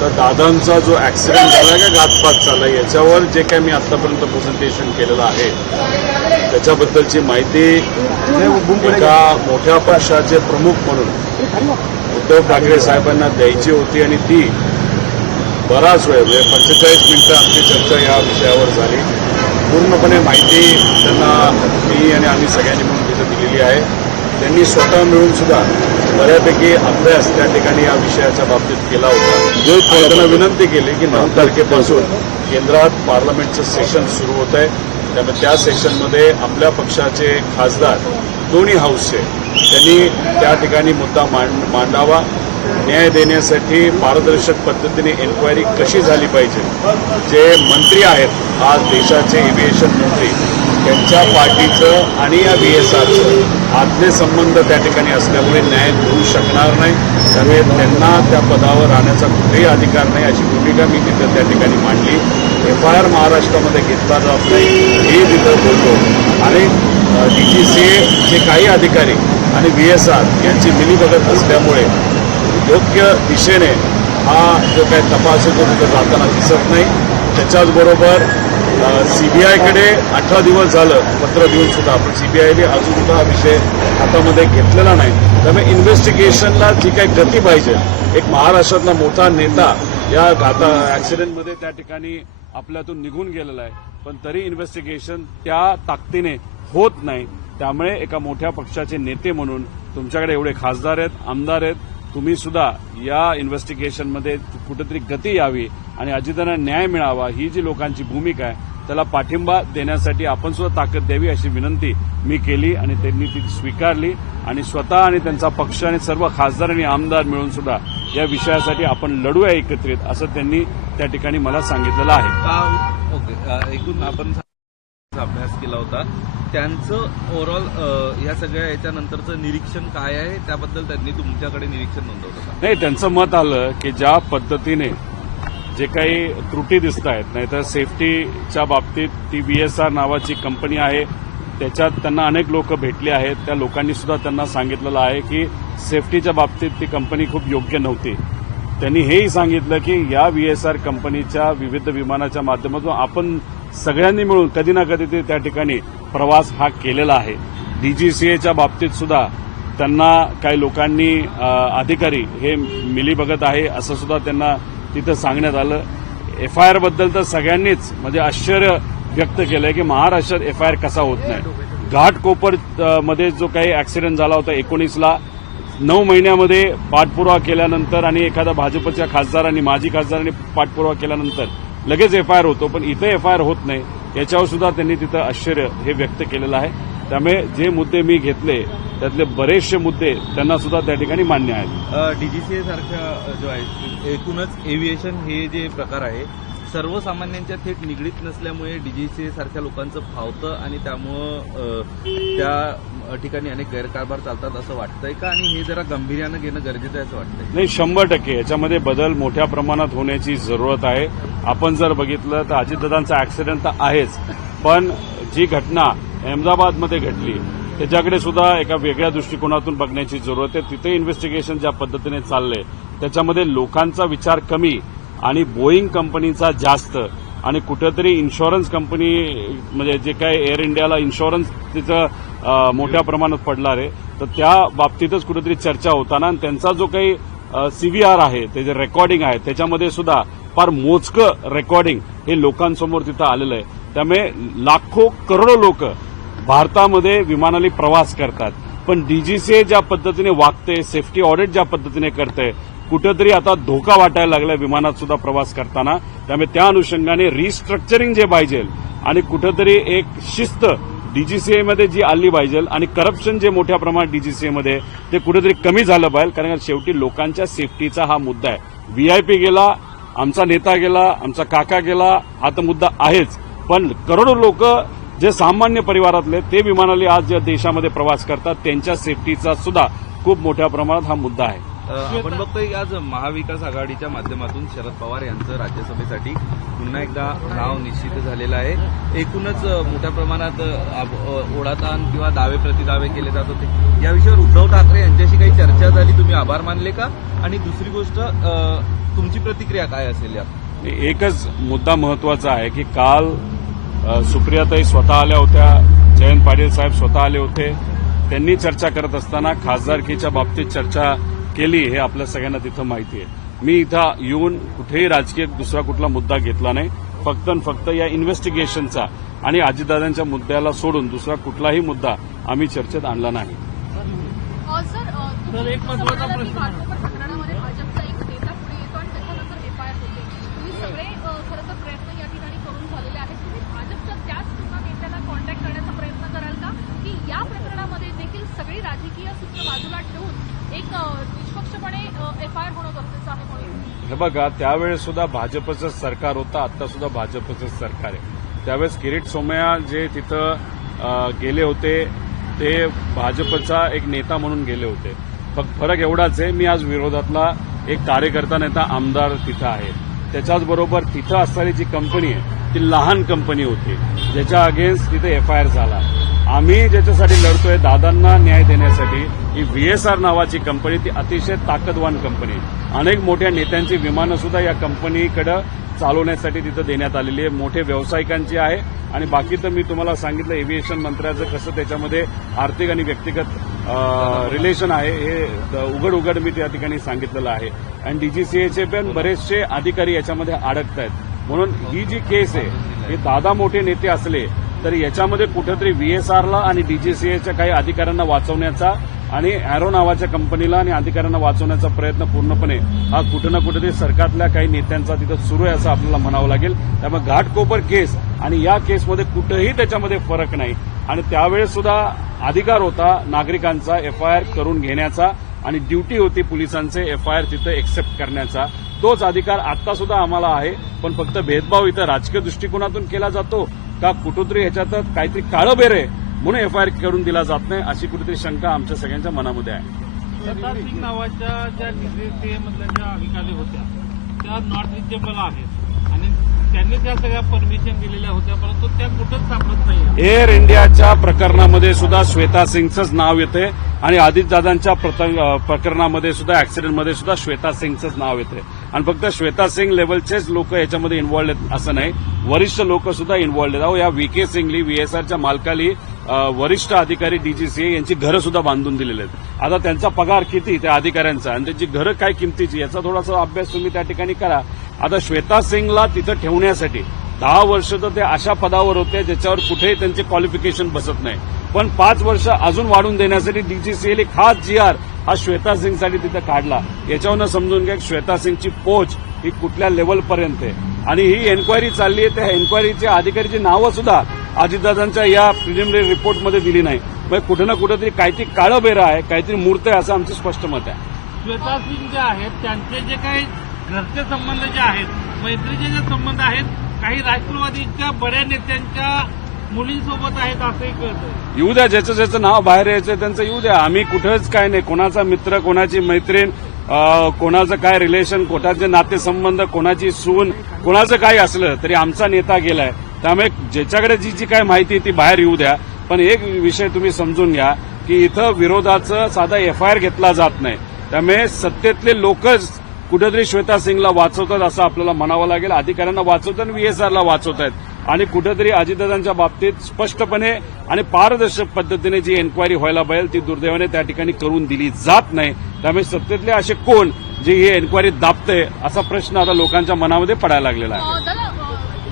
तर दादांचा जो ॲक्सिडेंट झाला का घातपात झाला याच्यावर जे काही मी आत्तापर्यंत प्रेझेंटेशन केलेलं आहे त्याच्याबद्दलची माहिती एका मोठ्या पक्षाचे प्रमुख म्हणून उद्धव ठाकरे साहेबांना द्यायची होती आणि ती बराच वेळ म्हणजे 45 मिनिटं आमची चर्चा या विषयावर झाली. पूर्णपणे माहिती त्यांना मी आणि आम्ही सगळ्यांनी म्हणून तिथं दिलेली आहे. त्यांनी स्वतः मिळून सुद्धा बऱ्यापैकी अभ्यास त्या ठिकाणी या विषयाच्या बाबतीत केला होता. त्यांना विनंती केली की 9 तारखेपासून केंद्रात पार्लमेंटचं सेशन सुरू होत आहे. त्यामुळे त्या सेशनमध्ये आपल्या पक्षाचे खासदार दोन्ही हाऊसचे त्यांनी त्या ठिकाणी मुद्दा मांडावा. न्याय देण्यासाठी पारदर्शक पद्धतीने एन्क्वायरी कशी झाली पाहिजे. जे मंत्री आहेत आज देशाचे एव्हिएशन मंत्री त्यांच्या पार्टीचं आणि या VSRचं आतले संबंध त्या ठिकाणी असल्यामुळे न्याय देऊ शकणार नाही. त्यामुळे त्यांना त्या पदावर राहण्याचा कुठेही अधिकार नाही अशी भूमिका मी तिथं त्या ठिकाणी मांडली. FIR महाराष्ट्रामध्ये घेतला जात नाही हे तिथं बोललो आणि DGCA चे काही अधिकारी आणि VSR यांची मिलीभगत असल्यामुळे योग्य दिशेने हा जो काही तपास आहे तो तिथं जाताना दिसत नाही. त्याच्याचबरोबर CBIकडे 18 दिवस झालं पत्र देऊन सुद्धा पण CBIने अजून सुद्धा हा विषय हातामध्ये घेतलेला नाही. त्यामुळे इन्व्हेस्टिगेशनला जी काही गती पाहिजे एक महाराष्ट्रातला मोठा नेता या ॲक्सिडेंटमध्ये त्या ठिकाणी आपल्यातून निघून गेलेला आहे पण तरी इन्व्हेस्टिगेशन त्या ताकदीने होत नाही. त्यामुळे एका मोठ्या पक्षाचे नेते म्हणून तुमच्याकडे एवढे खासदार आहेत आमदार आहेत तुम्ही सुद्धा या इन्व्हेस्टिगेशनमध्ये कुठेतरी गती यावी आणि अजितांना न्याय मिळावा ही जी लोकांची भूमिका आहे त्याला पाठिंबा देण्यासाठी आपण सुद्धा ताकद द्यावी अशी विनंती मी केली आणि त्यांनी ती स्वीकारली आणि स्वतः आणि त्यांचा पक्ष आणि सर्व खासदार आणि आमदार मिळून सुद्धा या विषयासाठी आपण लढूया एकत्रित असं त्यांनी त्या ठिकाणी मला सांगितलेलं आहे. ओके, एकूण आपण अभ्यास केला होता त्यांचं ओव्हरऑल या सगळ्या याच्यानंतरचं निरीक्षण काय आहे त्याबद्दल त्यांनी तुमच्याकडे निरीक्षण नोंदवलं का? नाही, त्यांचं मत आलं की ज्या पद्धतीने जे काही त्रुटी दिसत आहेत नाहीतर सेफ्टीच्या बाबतीत ती VSR नावाची कंपनी आहे त्याच्यात त्यांना अनेक लोक भेटले आहेत. त्या लोकांनी सुद्धा त्यांना सांगितलेलं आहे की सेफ्टीच्या बाबतीत ती कंपनी खूप योग्य नव्हती. त्यांनी हेही सांगितलं की या VSR कंपनीच्या विविध विमानाच्या माध्यमातून आपण सगळ्यांनी मिळून कधी ना कधी ते त्या ठिकाणी प्रवास हा केलेला आहे. DGCAच्या बाबतीत सुद्धा त्यांना काही लोकांनी अधिकारी हे मिलीभगत आहे असं सुद्धा त्यांना तिथं सांगण्यात आलं. FIR बद्दल तर सगळ्यांनीच म्हणजे आश्चर्य व्यक्त केलंय की महाराष्ट्रात FIR कसा होत नाही. घाटकोपर मध्ये जो काही ॲक्सिडेंट झाला होता 19ला 9 महिन्यामध्ये पाठपुरावा केल्यानंतर आणि एखाद्या भाजपच्या खासदारांनी माजी खासदारांनी पाठपुरावा केल्यानंतर लगेच FIR होतो पण इथे FIR होत नाही याच्यावर सुद्धा त्यांनी तिथं आश्चर्य हे व्यक्त केलेलं आहे. त्यामुळे जे मुद्दे मी घेतले त्यातले बरेचसे मुद्दे त्यांना सुद्धा त्या ठिकाणी मान्य आहेत. DGCA सारख्या जो आहे एकूणच एव्हिएशन हे जे प्रकार आहे सर्वसामान्यांच्या थेट निगडीत नसल्यामुळे DGCA सारख्या लोकांचं फावतं आणि त्यामुळं त्या ठिकाणी अनेक गैरकारभार चालतात असं वाटतंय का आणि हे जरा गांभीर्यानं घेणं गरजेचं आहे असं वाटतंय? नाही, 100% याच्यामध्ये बदल मोठ्या प्रमाणात होण्याची जरूरत आहे. आपण जर बघितलं तर अजितदादांचा ॲक्सिडेंट तर आहेच पण जी घटना अहमदाबादमध्ये घडली त्याच्याकडे सुद्धा एका वेगळ्या दृष्टिकोनातून बघण्याची जरूरत आहे. तिथे इन्व्हेस्टिगेशन ज्या पद्धतीने चाललंय त्याच्यामध्ये लोकांचा विचार कमी आणि बोईंग कंपनीचा जास्त आणि कुठेतरी इन्शुरन्स कंपनी म्हणजे जे काय एअर इंडियाला इन्शुरन्स तिचं मोठ्या प्रमाणात पडणार आहे तर त्या बाबतीतच कुठेतरी चर्चा होताना आणि त्यांचा जो काही CVR आहे ते जे रेकॉर्डिंग आहे त्याच्यामध्ये सुद्धा फार मोजकं रेकॉर्डिंग हे लोकांसमोर तिथं आलेलं आहे. त्यामुळे लाखो करोडो लोक भारतामध्ये विमानाने प्रवास करतात पण DGCA ज्या पद्धतीने वागते सेफ्टी ऑडिट ज्या पद्धतीने करते कुठेतरी आता धोका वाटायला लागला विमानात सुद्धा प्रवास करताना. त्यामुळे त्या अनुषंगाने रिस्ट्रक्चरिंग जे पाहिजे आणि कुठेतरी एक शिस्त DGCAमध्ये जी आली पाहिजे आणि करप्शन जे मोठ्या प्रमाणात DGCAमध्ये ते कुठेतरी कमी झालं पाहिजे कारण शेवटी लोकांच्या सेफ्टीचा हा मुद्दा आहे. VIP गेला आमचा नेता गेला आमचा काका गेला हा तर मुद्दा आहेच पण करोडो लोक जे सामान्य परिवारातले ते विमानाने आज ज्या देशामध्ये प्रवास करतात त्यांच्या सेफ्टीचा सुद्धा खूप मोठ्या प्रमाणात हा मुद्दा आहे. आपण बघतोय आज महाविकास आघाडीच्या माध्यमातून शरद पवार यांचं राज्यसभेसाठी पुन्हा एकदा नाव निश्चित झालेलं आहे. एकूणच मोठ्या प्रमाणात ओढाताण किंवा दावे प्रतिदावे केले जात होते या विषयावर उद्धव ठाकरे यांच्याशी काही चर्चा झाली तुम्ही आभार मानले का? आणि दुसरी गोष्ट तुमची प्रतिक्रिया काय असेल यात? एकच मुद्दा महत्वाचा आहे की काल सुप्रियाताई स्वतः आल्या होत्या, जयंत पाटील साहेब स्वतः आले होते. त्यांनी चर्चा करत असताना खासदारकीच्या बाबतीत चर्चा केली हे आपल्या सगळ्यांना तिथं माहिती आहे. मी इथं येऊन कुठेही राजकीय दुसरा कुठला मुद्दा घेतला नाही. फक्त आणि फक्त या इन्व्हेस्टिगेशनचा आणि अजितदादांच्या मुद्द्याला सोडून दुसरा कुठलाही मुद्दा आम्ही चर्चेत आणला नाही. सर एक महत्त्वाचा प्रश्न प्रकरणामध्ये भाजपचा एक नेता पुढे येतो आणि त्याच्यानंतर एफआयआर होते. तुम्ही सगळे खरं तर प्रयत्न या ठिकाणी करून झालेले आहेत. तुम्ही भाजपच्या त्याच नेत्याला कॉन्टॅक्ट करण्याचा प्रयत्न कराल का की या प्रकरणामध्ये देखील सगळी राजकीय सूत्र बाजूला ठेवून एक निष्पक्षपणे एफआयआर होणं गरजेचं आहे म्हणून? हे बघा, त्यावेळेस सुद्धा भाजपचं सरकार होतं, आता सुद्धा भाजपचं सरकार आहे. त्यावेळेस किरीट सोमय्या जे तिथं गेले होते ते भाजपचा एक नेता म्हणून गेले होते. फक्त फरक एवढाच आहे, मी आज विरोधातला एक कार्यकर्ता नेता आमदार तिथं आहे. त्याच्याचबरोबर तिथं असणारी जी कंपनी आहे ती लहान कंपनी होती ज्याच्या अगेन्स्ट तिथे एफआयआर झाला. आम्ही ज्याच्यासाठी लढतोय दादांना न्याय देण्यासाठी, ही व्हीएसआर नावाची कंपनी ती अतिशय ताकदवान कंपनी. अनेक मोठ्या नेत्यांची विमानं सुद्धा या कंपनीकडे चालवण्यासाठी तिथं देण्यात आलेली आहे. मोठे व्यावसायिकांची आहे. आणि बाकी तर मी तुम्हाला सांगितलं एव्हिएशन मंत्र्याचं कसं त्याच्यामध्ये आर्थिक आणि व्यक्तिगत रिलेशन आहे हे उघड उघड मी त्या ठिकाणी सांगितलेलं आहे. आणि डीजीसीएचे पण बरेचसे अधिकारी याच्यामध्ये अडकत आहेत. म्हणून ही जी केस आहे हे दादा मोठे नेते असले तरी याच्यामध्ये कुठेतरी व्हीएसआरला आणि डीजीसीएच्या काही अधिकाऱ्यांना वाचवण्याचा आणि अॅरो नावाच्या कंपनीला आणि अधिकाऱ्यांना वाचवण्याचा प्रयत्न पूर्णपणे हा कुठं ना कुठेतरी सरकारतल्या काही नेत्यांचा तिथं सुरू आहे असं आपल्याला म्हणावं लागेल. त्यामुळे घाटकोपर केस आणि या केसमध्ये कुठंही त्याच्यामध्ये फरक नाही. आणि त्यावेळेस सुद्धा अधिकार होता नागरिकांचा एफआयआर करून घेण्याचा आणि ड्युटी होती पोलिसांचे एफआयआर तिथं एक्सेप्ट करण्याचा. तोच अधिकार आता सुद्धा आम्हाला आहे. पण फक्त भेदभाव इथं राजकीय दृष्टिकोनातून केला जातो का कुठेतरी ह्याच्यात काहीतरी काळं आहे म्हणून एफआयआर करून दिला जात नाही अशी कुठेतरी शंका आमच्या सगळ्यांच्या मनामध्ये आहे. सरदार सिंग नावाच्या ज्या डीजीसीए मधल्या ज्या अधिकारी होत्या त्या नॉट रिचेबल आहेत आणि त्यांनी त्या सगळ्या परमिशन दिलेल्या होत्या, परंतु त्या कुठंच सापडत नाही. एअर इंडियाच्या प्रकरणामध्ये सुद्धा श्वेता सिंगचंच नाव येते आणि अजितदादांच्या प्रकरणामध्ये सुद्धा ऍक्सिडेंटमध्ये सुद्धा श्वेता सिंगचंच नाव येते. आणि फक्त श्वेता सिंग लेवलचेच लोक याच्यामध्ये इन्व्हॉल्ड आहेत असं नाही, वरिष्ठ लोक सुद्धा इन्व्हॉल्ड आहेत. अहो या व्हीके सिंगली व्हीएसआरच्या मालकाली वरिष्ठ अधिकारी डीजीसीए यांची घरं सुद्धा बांधून दिलेली आहेत. आता त्यांचा पगार किती त्या अधिकाऱ्यांचा आणि त्यांची घरं काय किमतीची याचा थोडासा अभ्यास तुम्ही त्या ठिकाणी करा. आता श्वेता सिंगला तिथं ठेवण्यासाठी 10 वर्ष तर ते अशा पदावर होते ज्याच्यावर कुठेही त्यांचे क्वालिफिकेशन बसत नाही. पण 5 वर्ष अजून वाढून देण्यासाठी डीजीसीएने खास जीआर हा श्वेता सिंगसाठी तिथं काढला. याच्यावरनं समजून घ्या श्वेता सिंगची पोच ही कुठल्या लेवलपर्यंत आहे. आणि ही एन्क्वायरी चालली आहे. त्या एन्क्वायरीच्या अधिकारीची नावं सुद्धा अजितदादांच्या या प्रिलिमिनरी रिपोर्टमध्ये दिली नाही. म्हणजे कुठं ना कुठेतरी काहीतरी काळं बेरा आहे, काहीतरी मूर्त आहे असं आमचं स्पष्ट मत आहे. श्वेता सिंग जे आहेत त्यांचे जे काही घरचे संबंध जे आहेत, मैत्रीचे जे संबंध आहेत, काही राष्ट्रवादीच्या बड्या नेत्यांच्या मुलींसोबत आहेत असंही कळतं. येऊ द्या, ज्याचं नाव बाहेर यायचं त्यांचं येऊ द्या. आम्ही कुठंच काय नाही, कोणाचा मित्र, कोणाची मैत्रीण, कोणाचं काय रिलेशन, कोणाचे नातेसंबंध, कोणाची सून, कोणाचं काही असलं तरी आमचा नेता गेलाय. त्यामुळे ज्याच्याकडे जी जी काय माहिती आहे ती बाहेर येऊ द्या. पण एक विषय तुम्ही समजून घ्या की इथं विरोधाचं साधा एफआयआर घेतला जात नाही. त्यामुळे सत्तेतले लोकच कुठेतरी श्वेता सिंगला वाचवतात असं आपल्याला म्हणावं लागेल. अधिकाऱ्यांना वाचवतात आणि व्हीएसआरला वाचवतात. आणि कुठेतरी अजितदादांच्या बाबतीत स्पष्टपणे आणि पारदर्शक पद्धतीने जी एन्क्वायरी व्हायला पाहिजे ती दुर्दैवाने त्या ठिकाणी करून दिली जात नाही. त्यामुळे सत्तेतले असे कोण जे ही एन्क्वायरी दाबते असा प्रश्न आता लोकांच्या मनामध्ये पडायला लागलेला आहे. दादा,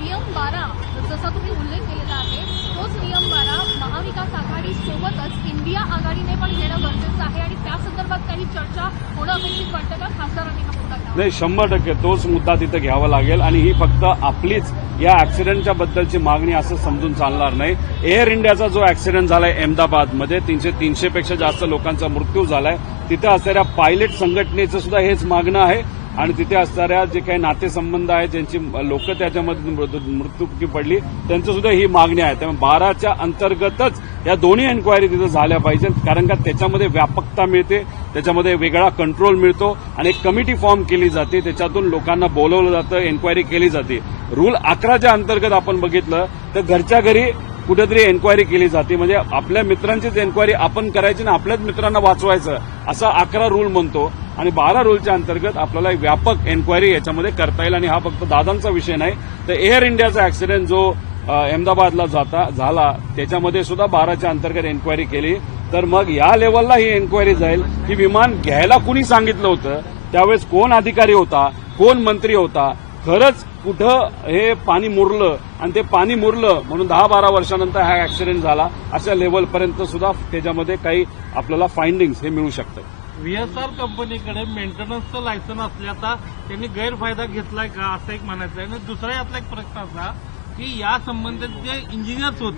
नियम 12 जसा तुम्ही उल्लेख केलेला आहे तोच नियम 12 महाविकास आघाडी सोबतच इंडिया आघाडीने पण घेणं गरजेचं आहे आणि त्या संदर्भात काही चर्चा होणं अपेक्षित वाटतं का खासदारांनी हा मुद्दा घ्यावा? नाही, 100% तोच मुद्दा तिथं घ्यावा लागेल. आणि ही फक्त आपलीच या ऍक्सिडेंटच्या बद्दलची मागणी असं समजून चालणार नाही. एअर इंडियाचा जो ऍक्सिडेंट झालाय अहमदाबादमध्ये 300 पेक्षा जास्त लोकांचा मृत्यू झालाय, तिथे असणाऱ्या पायलट संघटनेचं सुद्धा हेच मागणं आहे. आणि तिथे असणाऱ्या जे काही नातेसंबंध आहेत ज्यांची लोक त्याच्यामध्ये मृत्युमुखी पडली त्यांचं सुद्धा ही मागणी आहे. त्यामुळे 12च्या अंतर्गतच या दोन्ही एन्क्वायरी तिथं झाल्या पाहिजेत. कारण का त्याच्यामध्ये व्यापकता मिळते, त्याच्यामध्ये वेगळा कंट्रोल मिळतो आणि एक कमिटी फॉर्म केली जाते, त्याच्यातून लोकांना बोलवलं जातं, एन्क्वायरी केली जाते. रूल 11च्या अंतर्गत आपण बघितलं तर घरच्या घरी कुठेतरी एन्क्वायरी केली जाते. म्हणजे आपल्या मित्रांचीच एन्क्वायरी आपण करायची ना आपल्याच मित्रांना वाचवायचं असा 11 रूल म्हणतो. आणि 12 रूलच्या अंतर्गत आपल्याला एक व्यापक एन्क्वायरी याच्यामध्ये करता येईल. आणि हा फक्त दादांचा विषय नाही, तर एअर इंडियाचा ऍक्सिडेंट जो अहमदाबादला झाला त्याच्यामध्ये सुद्धा 12च्या अंतर्गत एन्क्वायरी केली. तर मग या लेवलला ही एन्क्वायरी जाईल की विमान घ्यायला कुणी सांगितलं होतं, त्यावेळेस कोण अधिकारी होता, कोण मंत्री होता, खरंच कुठं हे पाणी मुरलं आणि ते पाणी मुरलं म्हणून 10-12 वर्षानंतर हा ऍक्सिडेंट झाला, अशा लेवलपर्यंत सुद्धा त्याच्यामध्ये काही आपल्याला फाइंडिंग्स हे मिळू शकतात. व्हीएसआर कंपनीकडे मेंटेनन्सचं लायसन असल्याचा त्यांनी गैरफायदा घेतलाय का, असं एक म्हणायचं आहे. आणि दुसरा यातला एक प्रश्न असा की या संबंधित जे इंजिनियर्स होते